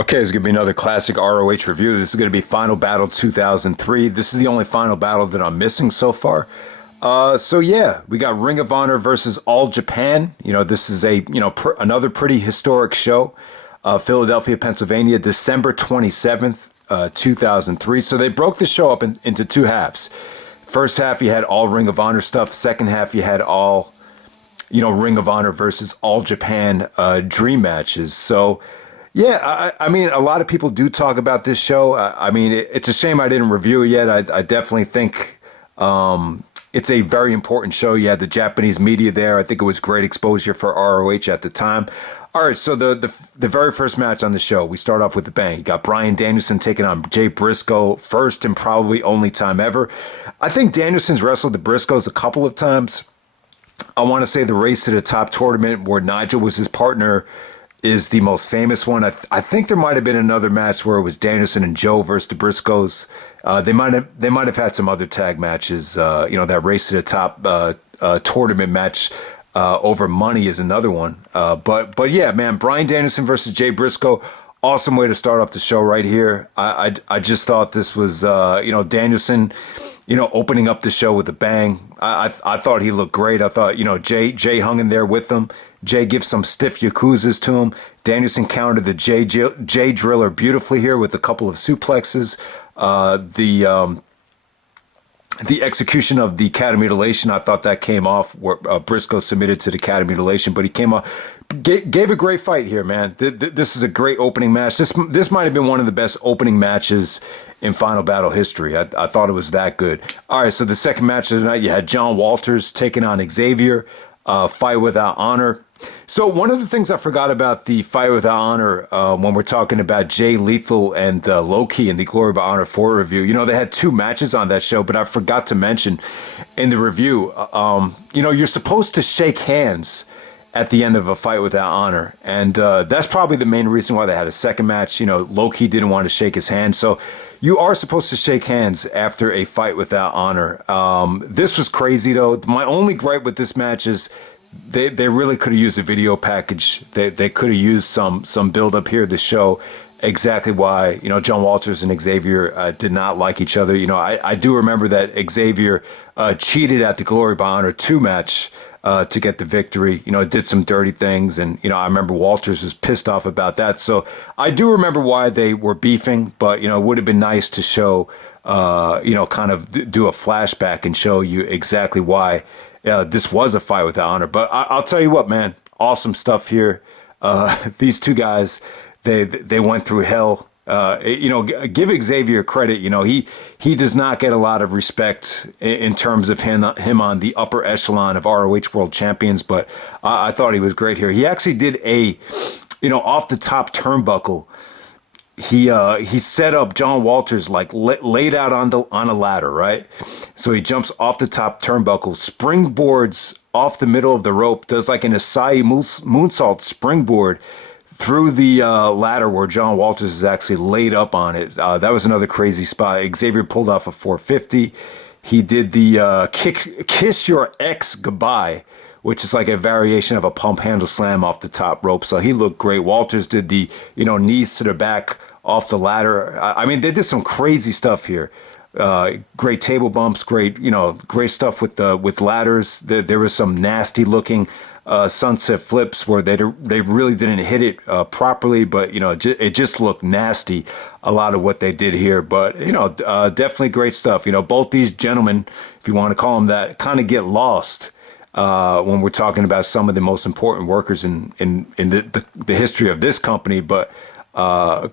Okay, it's going to be another classic ROH review. This is going to be Final Battle 2003. This is the only Final Battle that I'm missing so far. So yeah, we got Ring of Honor versus All Japan. This is another pretty historic show. Philadelphia, Pennsylvania, December 27th, 2003. So they broke the show up into two halves. First half, you had all Ring of Honor stuff. Second half, you had all, Ring of Honor versus All Japan dream matches. So yeah, I mean, a lot of people do talk about this show. It's a shame I didn't review it yet. I definitely think it's a very important show. You had the Japanese media there. I think it was great exposure for ROH at the time. All right, so the very first match on the show, we start off with the bang. You got Bryan Danielson taking on Jay Briscoe, first and probably only time ever. I think Danielson's wrestled the Briscoes a couple of times. I want to say the Race to the Top tournament where Nigel was his partner is the most famous one. I think there might have been another match where it was Danielson and Joe versus the Briscoes. They might have had some other tag matches. That Race to the Top tournament match over money is another one. But yeah, man, Bryan Danielson versus Jay Briscoe. Awesome way to start off the show right here. I just thought this was Danielson, opening up the show with a bang. I thought he looked great. I thought Jay hung in there with him. Jay gives some stiff yakuzas to him. Danielson countered the Jay Driller beautifully here with a couple of suplexes. The execution of the cat mutilation, I thought that came off. Where Briscoe submitted to the cat mutilation, but he came off, gave a great fight here, man. This is a great opening match. This might have been one of the best opening matches in Final Battle history. I thought it was that good. All right, so the second match of the night, you had John Walters taking on Xavier, fight without honor. So one of the things I forgot about the Fight Without Honor when we're talking about Jay Lethal and Low-Ki in the Glory by Honor 4 review, they had two matches on that show, but I forgot to mention in the review, you're supposed to shake hands at the end of a Fight Without Honor. And that's probably the main reason why they had a second match. Low-Ki didn't want to shake his hand. So you are supposed to shake hands after a Fight Without Honor. This was crazy, though. My only gripe with this match is they really could have used a video package. They could have used some build up here to show exactly why John Walters and Xavier did not like each other. I do remember that Xavier cheated at the Glory by Honor 2 match to get the victory. Did some dirty things, and I remember Walters was pissed off about that. So I do remember why they were beefing, but it would have been nice to show kind of do a flashback and show you exactly why this was a Fight Without Honor. But I'll tell you what, man, awesome stuff here. These two guys, they went through hell. Give Xavier credit. He does not get a lot of respect in terms of him on the upper echelon of ROH World Champions, but I thought he was great here. He actually did a, off the top turnbuckle. He set up John Walters laid out on a ladder, right? So he jumps off the top turnbuckle, springboards off the middle of the rope, does like an Asai moonsault springboard through the ladder where John Walters is actually laid up on it. That was another crazy spot. Xavier pulled off a 450. He did the kiss your ex goodbye, which is like a variation of a pump handle slam off the top rope. So he looked great. Walters did the knees to the back off the ladder. They did some crazy stuff here. Great table bumps, great stuff with ladders. There was some nasty looking sunset flips where they really didn't hit it properly, but it just looked nasty. A lot of what they did here, but definitely great stuff. Both these gentlemen, if you want to call them that, kind of get lost when we're talking about some of the most important workers in the history of this company. But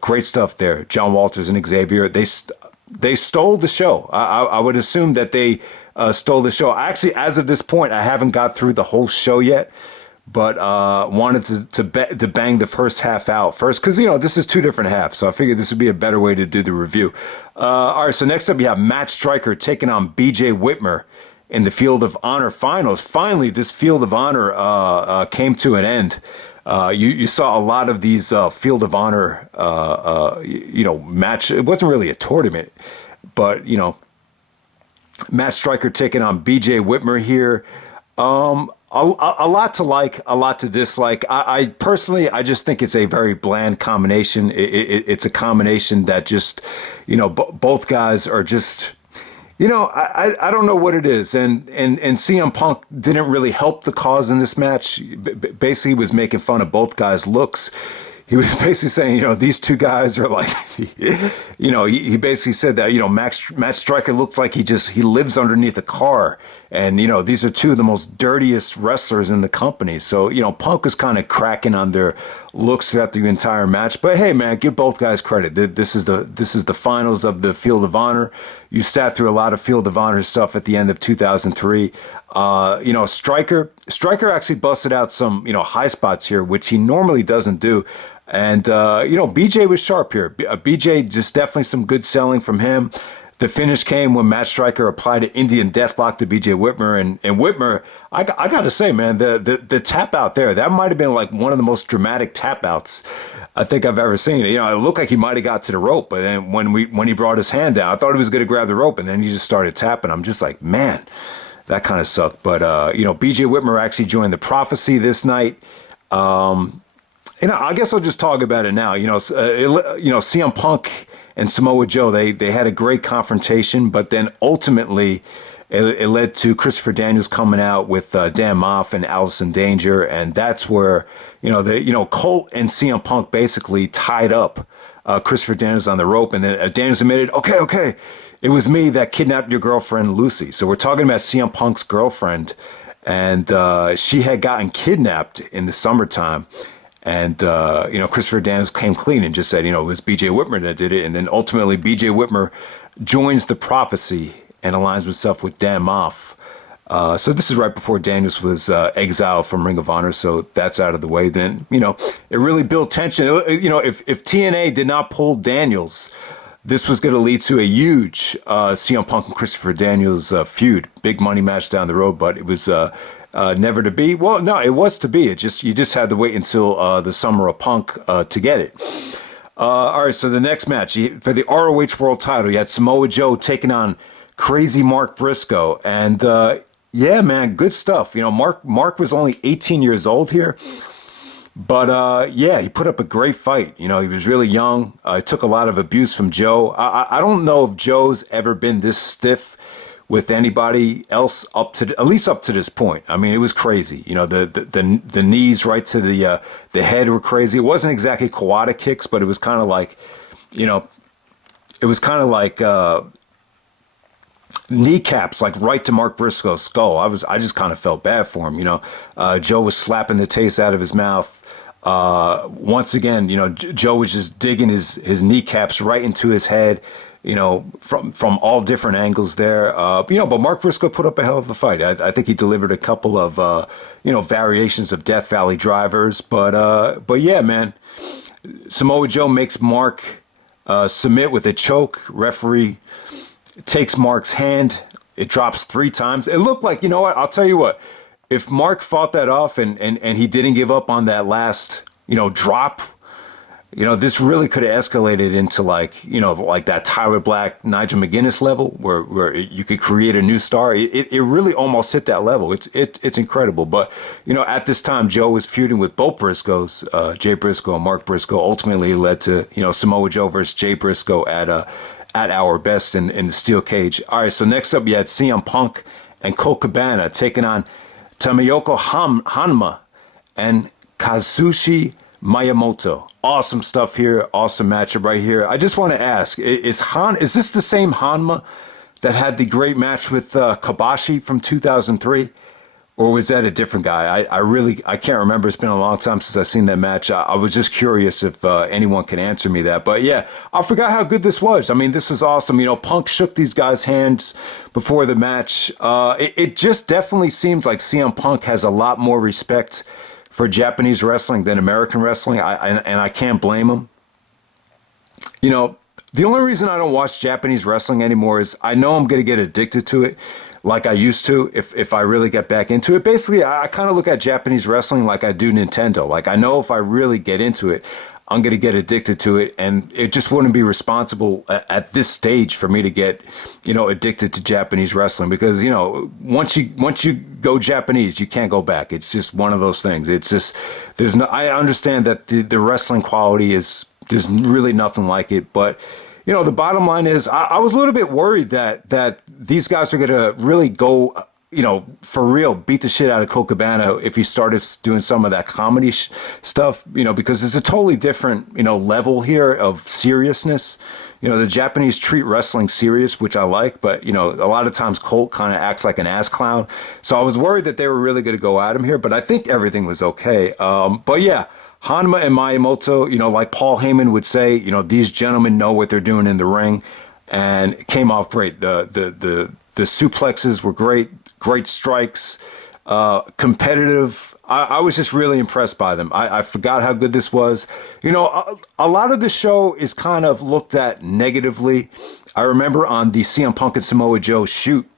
great stuff there. John Walters and Xavier, they stole the show. I would assume that they stole the show. Actually, as of this point, I haven't got through the whole show yet, but wanted to bang the first half out first because this is two different halves, so I figured this would be a better way to do the review. All right, so next up you have Matt Stryker taking on BJ Whitmer in the Field of Honor finals. Finally, this Field of Honor came to an end. You saw a lot of these Field of Honor, match. It wasn't really a tournament, but Matt Stryker taking on BJ Whitmer here. a lot to like, a lot to dislike. I personally, I just think it's a very bland combination. It's a combination that just, both guys are just, I don't know what it is. And CM Punk didn't really help the cause in this match. Basically, he was making fun of both guys' looks. He was basically saying, these two guys are like, he basically said that, Matt Stryker looks like he lives underneath a car. And, these are two of the most dirtiest wrestlers in the company. So, Punk was kind of cracking on their looks throughout the entire match. But hey, man, give both guys credit. This is the finals of the Field of Honor. You sat through a lot of Field of Honor stuff at the end of 2003. Stryker actually busted out some, high spots here, which he normally doesn't do. And, BJ was sharp here. BJ, just definitely some good selling from him. The finish came when Matt Stryker applied an Indian Deathlock to BJ Whitmer. And Whitmer, I got to say, man, the tap out there, that might have been like one of the most dramatic tap outs I think I've ever seen. It looked like he might have got to the rope. But then when he brought his hand down, I thought he was going to grab the rope. And then he just started tapping. I'm just like, man, that kind of sucked. But, BJ Whitmer actually joined the Prophecy this night. I guess I'll just talk about it now. CM Punk and Samoa Joe, they had a great confrontation, but then ultimately it led to Christopher Daniels coming out with Dan Maff and Allison Danger, and that's where Colt and CM Punk basically tied up Christopher Daniels on the rope, and then Daniels admitted, okay, it was me that kidnapped your girlfriend Lucy. So we're talking about CM Punk's girlfriend, and she had gotten kidnapped in the summertime. And, Christopher Daniels came clean and just said, it was BJ Whitmer that did it. And then ultimately BJ Whitmer joins the Prophecy and aligns himself with Dan Maff. So this is right before Daniels was exiled from Ring of Honor. So that's out of the way. Then, it really built tension. If TNA did not pull Daniels, this was going to lead to a huge CM Punk and Christopher Daniels feud. Big money match down the road, but it was... never to be. Well, no, it was to be. You just had to wait until the summer of Punk to get it. All right, so the next match for the ROH World Title, you had Samoa Joe taking on Crazy Mark Briscoe, and yeah, man, good stuff. Mark was only 18 years old here, but yeah, he put up a great fight. He was really young. He took a lot of abuse from Joe. I don't know if Joe's ever been this stiff with anybody else at least up to this point. I mean, it was crazy. The knees right to the head were crazy. It wasn't exactly Kawada kicks, but it was kind of like, kneecaps, like right to Mark Briscoe's skull. I just kind of felt bad for him. Joe was slapping the taste out of his mouth. Once again, Joe was just digging his kneecaps right into his head. From all different angles there. But Mark Briscoe put up a hell of a fight. I think he delivered a couple of, variations of Death Valley drivers. But yeah, man, Samoa Joe makes Mark submit with a choke. Referee takes Mark's hand. It drops 3 times. It looked like, I'll tell you what, if Mark fought that off and he didn't give up on that last, drop, this really could have escalated into like that Tyler Black, Nigel McGuinness level where you could create a new star. It really almost hit that level. It's incredible. But, at this time, Joe was feuding with both Briscoes, Jay Briscoe and Mark Briscoe. Ultimately, it led to, Samoa Joe versus Jay Briscoe at Our Best in the steel cage. All right, so next up, you had CM Punk and Colt Cabana taking on Tomiaoki Honma and Kazushi Miyamoto. Awesome stuff here. Awesome matchup right here. I just want to ask, is this the same Honma that had the great match with Kobashi from 2003? Or was that a different guy? I can't remember. It's been a long time since I've seen that match. I was just curious if anyone can answer me that. But yeah, I forgot how good this was. I mean, this was awesome. Punk shook these guys' hands before the match. It just definitely seems like CM Punk has a lot more respect for Japanese wrestling than American wrestling. And I can't blame him. The only reason I don't watch Japanese wrestling anymore is I know I'm going to get addicted to it like I used to if I really get back into it. Basically, I kind of look at Japanese wrestling like I do Nintendo. Like I know if I really get into it, I'm going to get addicted to it. And it just wouldn't be responsible at this stage for me to get, addicted to Japanese wrestling because, once you go Japanese, you can't go back. It's just one of those things. It's just, I understand that the wrestling quality there's really nothing like it. But, the bottom line is I was a little bit worried that these guys are going to really go, for real, beat the shit out of Colt Cabana if he started doing some of that comedy stuff, because it's a totally different, level here of seriousness. The Japanese treat wrestling serious, which I like, but, a lot of times Colt kind of acts like an ass clown. So I was worried that they were really going to go at him here, but I think everything was okay. But yeah, Honma and Miyamoto, like Paul Heyman would say, these gentlemen know what they're doing in the ring, and it came off great. The suplexes were great strikes, competitive. I was just really impressed by them. I forgot how good this was. A lot of the show is kind of looked at negatively. I remember on the CM Punk and Samoa Joe shoot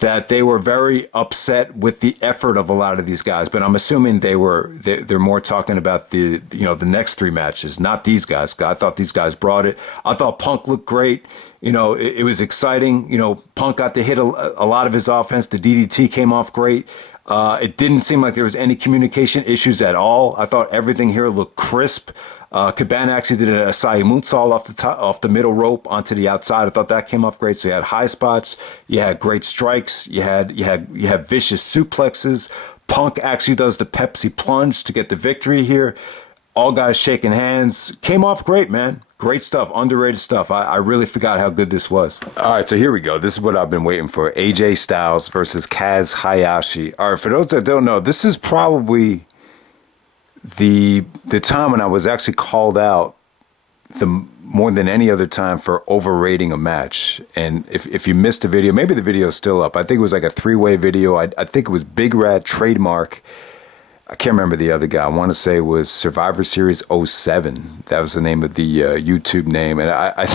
that they were very upset with the effort of a lot of these guys, but I'm assuming they're more talking about the next three matches, not these guys. I thought these guys brought it. I thought Punk looked great. It was exciting. Punk got to hit a lot of his offense. The DDT came off great. It didn't seem like there was any communication issues at all. I thought everything here looked crisp. Cabana actually did a Asai moonsault off the middle rope onto the outside. I thought that came off great. So you had high spots, you had great strikes, you had vicious suplexes. Punk actually does the Pepsi plunge to get the victory here. All guys shaking hands. Came off great, man. Great stuff. Underrated stuff. I really forgot how good this was. All right, so here we go. This is what I've been waiting for. AJ Styles versus Kaz Hayashi. All right, for those that don't know, this is probably the time when I was actually called out more than any other time for overrating a match. And if you missed the video, maybe the video is still up. I think it was like a 3-way video. I think it was Big Rat Trademark. I can't remember the other guy. I want to say it was Survivor Series '07. That was the name of the YouTube name. And I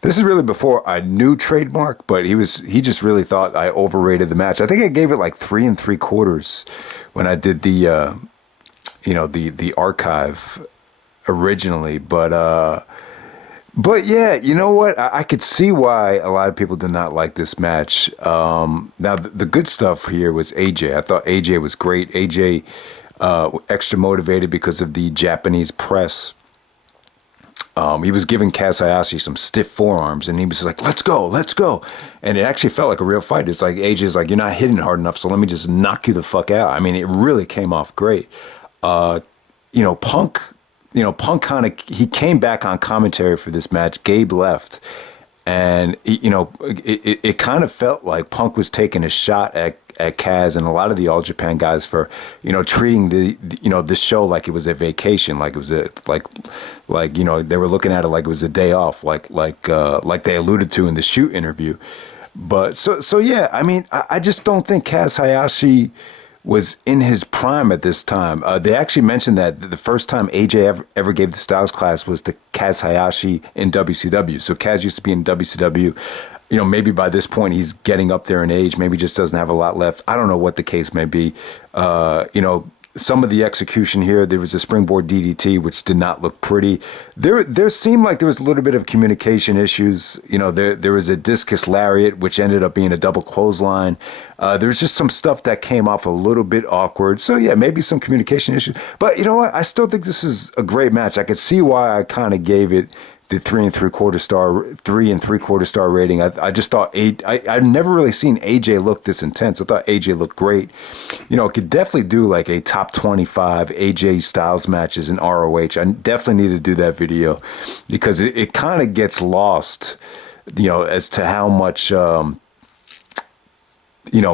this is really before I knew Trademark, but he just really thought I overrated the match. I think I gave it like 3 3/4 when I did the the archive originally. But yeah, you know what? I could see why a lot of people did not like this match. Now the good stuff here was AJ. I thought AJ was great. AJ extra motivated because of the Japanese press. He was giving Kaz Hayashi some stiff forearms, and he was like, let's go. And it actually felt like a real fight. It's like AJ's like, you're not hitting hard enough, so let me just knock you the fuck out. I mean, it really came off great. Punk kind of, he came back on commentary for this match. Gabe left. And, it kind of felt like Punk was taking a shot at Kaz and a lot of the All Japan guys for, treating the show like it was a vacation, like it was they were looking at it like it was a day off, like they alluded to in the shoot interview. But so yeah, I mean, I just don't think Kaz Hayashi was in his prime at this time. They actually mentioned that the first time AJ ever gave the Styles class was to Kaz Hayashi in WCW. So Kaz used to be in WCW. Maybe by this point he's getting up there in age. Maybe just doesn't have a lot left. I don't know what the case may be. Some of the execution here, there was a springboard DDT, which did not look pretty. There seemed like there was a little bit of communication issues. There was a discus lariat, which ended up being a double clothesline. There's just some stuff that came off a little bit awkward. So yeah, maybe some communication issues. But you know what? I still think this is a great match. I could see why I kind of gave it the 3 3/4 star rating. I just thought I've never really seen AJ look this intense. I thought AJ looked great. It could definitely do like a top 25 AJ Styles matches in ROH. I definitely need to do that video because it kind of gets lost, as to how much,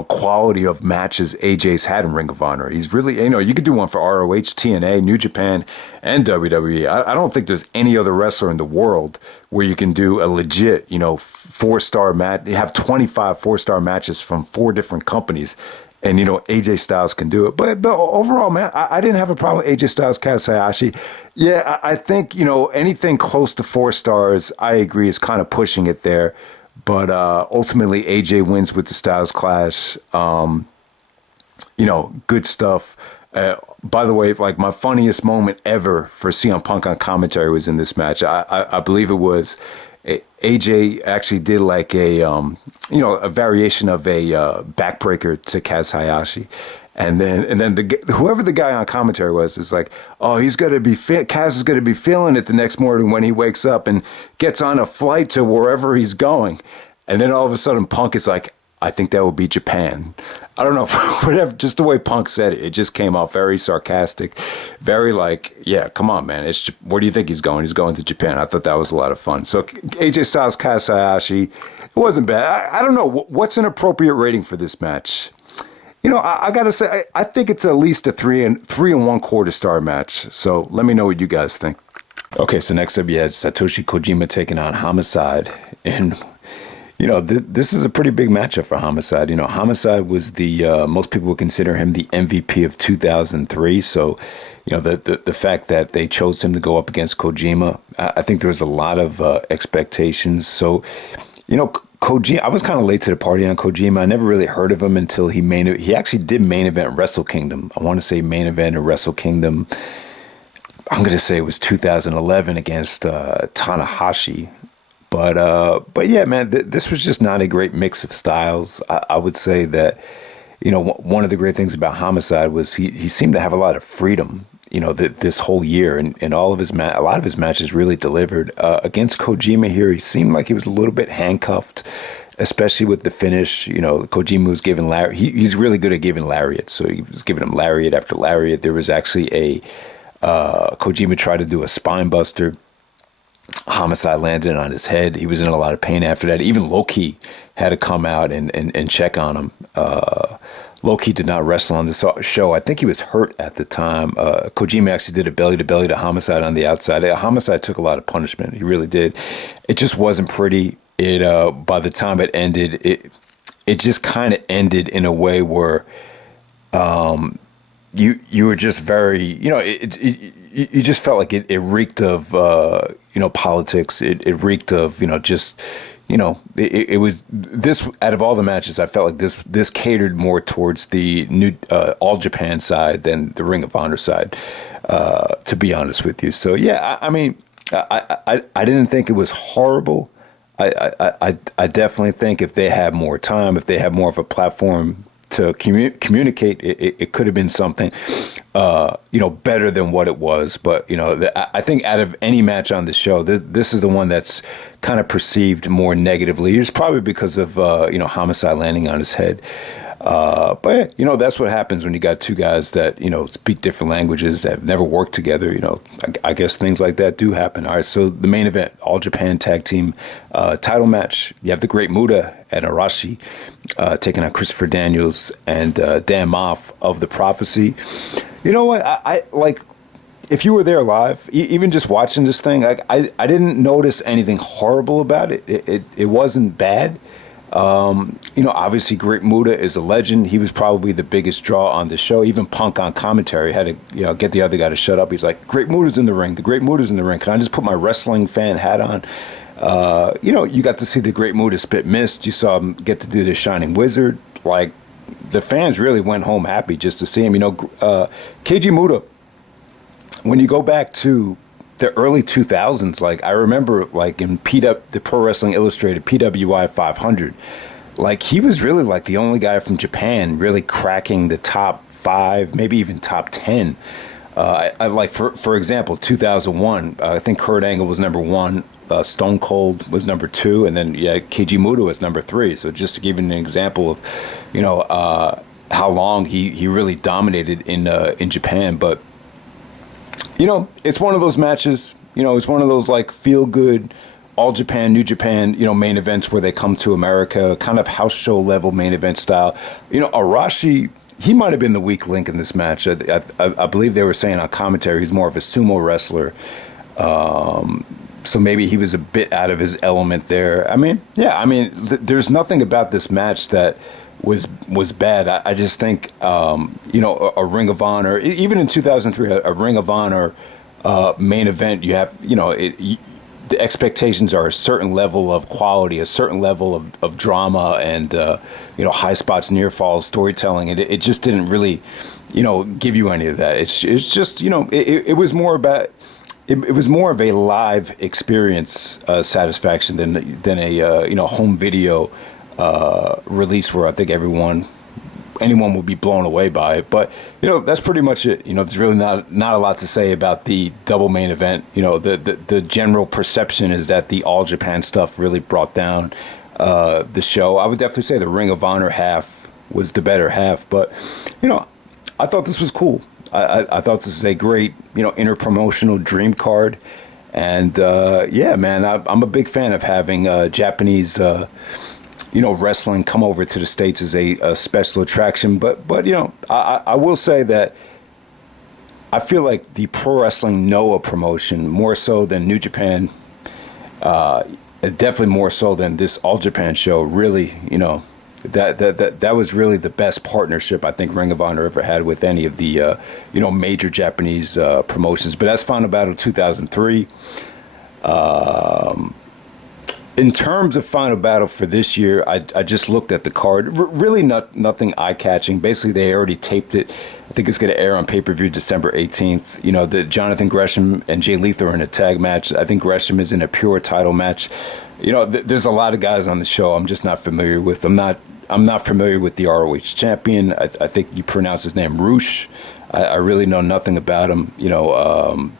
quality of matches AJ's had in Ring of Honor. He's really, you could do one for ROH, TNA, New Japan, and WWE. I don't think there's any other wrestler in the world where you can do a legit, 4-star match. You have 25 4-star matches from 4 different companies. And, AJ Styles can do it. But overall, man, I didn't have a problem with AJ Styles, Kaz Hayashi. Yeah, I think, anything close to 4 stars, I agree, is kind of pushing it there. But ultimately, AJ wins with the Styles Clash. Good stuff. By the way, like my funniest moment ever for CM Punk on commentary was in this match. I believe it was AJ actually did like a variation of a backbreaker to Kaz Hayashi. And then whoever the guy on commentary was is like, oh, Kaz is going to be feeling it the next morning when he wakes up and gets on a flight to wherever he's going. And then all of a sudden Punk is like, I think that would be Japan. I don't know, whatever, just the way Punk said it, it just came off very sarcastic, very like, yeah, come on, man. Where do you think he's going? He's going to Japan. I thought that was a lot of fun. So AJ Styles, Kaz Hayashi, it wasn't bad. I don't know. What's an appropriate rating for this match? I got to say, I think it's at least a 3 1/4 star match. So let me know what you guys think. Okay, so next up you had Satoshi Kojima taking on Homicide. And, this is a pretty big matchup for Homicide. Homicide was most people would consider him the MVP of 2003. So, the fact that they chose him to go up against Kojima, I think there was a lot of expectations. So, Kojima, I was kind of late to the party on Kojima. I never really heard of him until he actually did main event Wrestle Kingdom. I want to say main event in Wrestle Kingdom. I'm going to say it was 2011 against Tanahashi. But yeah, man, this was just not a great mix of styles. I would say that, one of the great things about Homicide was he seemed to have a lot of freedom. This whole year and a lot of his matches really delivered. Against Kojima here, he seemed like he was a little bit handcuffed, especially with the finish. Kojima was giving he's really good at giving lariats, so he was giving him lariat after lariat. There was actually Kojima tried to do a spine buster. Homicide landed on his head. He was in a lot of pain after that. Even Low-Ki had to come out and check on him. Low-Ki did not wrestle on this show. I think he was hurt at the time. Kojima actually did a belly-to-belly to Homicide on the outside. Homicide took a lot of punishment. He really did. It just wasn't pretty. By the time it ended, it just kind of ended in a way where you were just very, you just felt like it reeked of, politics. It reeked of, it was this out of all the matches. I felt like this catered more towards the new All Japan side than the Ring of Honor side, to be honest with you. So yeah, I mean, I didn't think it was horrible. I definitely think if they had more time, if they had more of a platform to communicate, it could have been something, better than what it was. But, I think out of any match on the show, this is the one that's kind of perceived more negatively. It's probably because of, Homicide landing on his head. But that's what happens when you got two guys that, speak different languages, that have never worked together. I guess things like that do happen. All right. So the main event, All Japan Tag Team title match. You have the Great Muta and Arashi taking on Christopher Daniels and Dan Maff of the Prophecy. You know what? I like, if you were there live, even just watching this thing, I didn't notice anything horrible about it. It wasn't bad. Obviously Great Muta is a legend. He was probably the biggest draw on the show. Even Punk on commentary had to, get the other guy to shut up. He's like, Great Muta's in the ring. The Great Muta's in the ring. Can I just put my wrestling fan hat on? You got to see the Great Muta spit mist. You saw him get to do the Shining Wizard. Like, the fans really went home happy just to see him. Keiji Muta, when you go back to the early 2000s, like I remember, like in the Pro Wrestling Illustrated PWI 500, like he was really like the only guy from Japan really cracking the top 5, maybe even top 10. I like for example, 2001. I think Kurt Angle was number 1. Stone Cold was number 2, and then Keiji Muta was number 3. So just to give you an example of, how long he really dominated in Japan, but. It's one of those matches, it's one of those like feel good, All Japan, New Japan, main events where they come to America, kind of house show level main event style. Arashi, he might have been the weak link in this match. I believe they were saying on commentary he's more of a sumo wrestler. So maybe he was a bit out of his element there. There's nothing about this match that was bad. I just think, a Ring of Honor, even in 2003, a Ring of Honor main event, you have, the expectations are a certain level of quality, a certain level of drama and, high spots, near falls, storytelling. And it just didn't really, give you any of that. It's just, it was more about, it was more of a live experience satisfaction than a home video release where I think anyone would be blown away by it. But that's pretty much it. There's really not a lot to say about the double main event. The general perception is that the All Japan stuff really brought down the show. I would definitely say the Ring of Honor half was the better half, but I thought this was cool. I thought this was a great interpromotional dream card, and yeah, man, I'm a big fan of having Japanese wrestling come over to the States as a special attraction. But I will say that I feel like the Pro Wrestling Noah promotion, more so than New Japan, definitely more so than this All Japan show, really, that was really the best partnership I think Ring of Honor ever had with any of the major Japanese promotions. But that's Final Battle 2003. In terms of Final Battle for this year, I just looked at the card. Really nothing eye-catching. Basically, they already taped it. I think it's going to air on pay-per-view December 18th. The Jonathan Gresham and Jay Lethal are in a tag match. I think Gresham is in a pure title match. There's a lot of guys on the show I'm just not familiar with. I'm not familiar with the ROH champion. I think you pronounce his name Roosh. I really know nothing about him.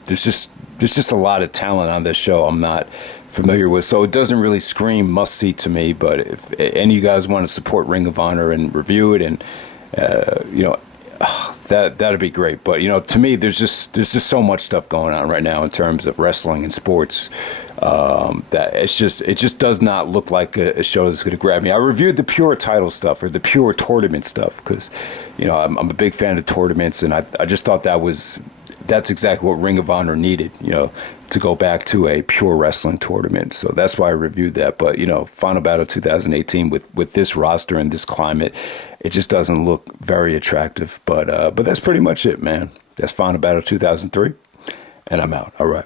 There's just a lot of talent on this show I'm not familiar with, so it doesn't really scream must see to me. But if any of you guys want to support Ring of Honor and review it, and that'd be great. But to me, there's just so much stuff going on right now in terms of wrestling and sports that it just does not look like a show that's going to grab me. I reviewed the pure title stuff or the pure tournament stuff because I'm a big fan of tournaments, and I just thought that's exactly what Ring of Honor needed, to go back to a pure wrestling tournament. So that's why I reviewed that. But, Final Battle 2018 with this roster and this climate, it just doesn't look very attractive. But that's pretty much it, man. That's Final Battle 2003, and I'm out. All right.